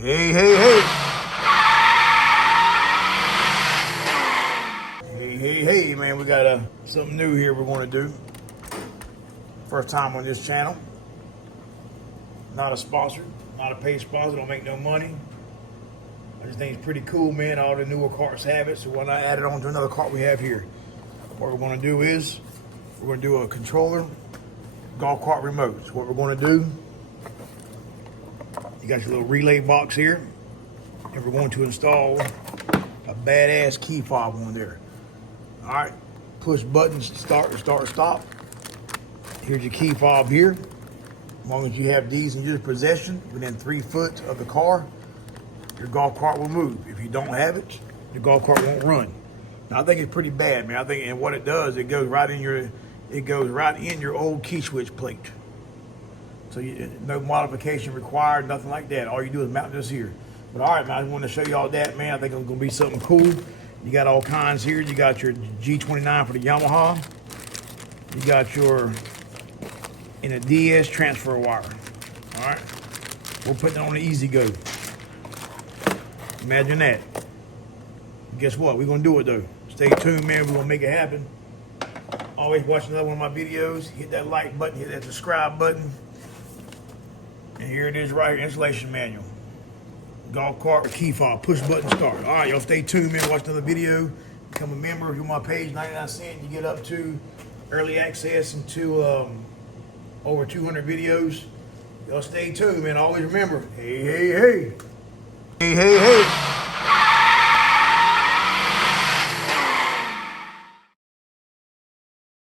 Hey, hey, hey. Hey, hey, hey, man, we got something new here we're going to do. First time on this channel. Not a sponsor, not a paid sponsor, don't make no money. I just think it's pretty cool, man. All the newer carts have it, so why not add it on to another cart we have here? What we're going to do is, we're going to do a controller golf cart remote. So what we're going to do, you got your little relay box here, and we're going to install a badass key fob on there. All right, push buttons, start, stop. Here's your key fob here. As long as you have these in your possession, within 3 foot of the car, your golf cart will move. If you don't have it, your golf cart won't run. Now I think it's pretty bad, man. I think, and what it does, it goes right in your old key switch plate. So no modification required, nothing like that. All you do is mount this here. But all right, man, I just wanted to show you all that, man. I think it's gonna be something cool. You got all kinds here. You got your G29 for the Yamaha. You got your in a DS transfer wire. All right, we'll put that on the EZGO. Imagine that. Guess what? We're gonna do it though. Stay tuned, man. We're gonna make it happen. Always watch another one of my videos. Hit that like button, hit that subscribe button. And here it is right here, installation manual. Golf cart with key fob, push button start. All right, y'all stay tuned, man. Watch another video. Become a member. If you're on my page, 99 cents. You get up to early access and to over 200 videos. Y'all stay tuned, man. Always remember, hey, hey, hey. Hey, hey, hey.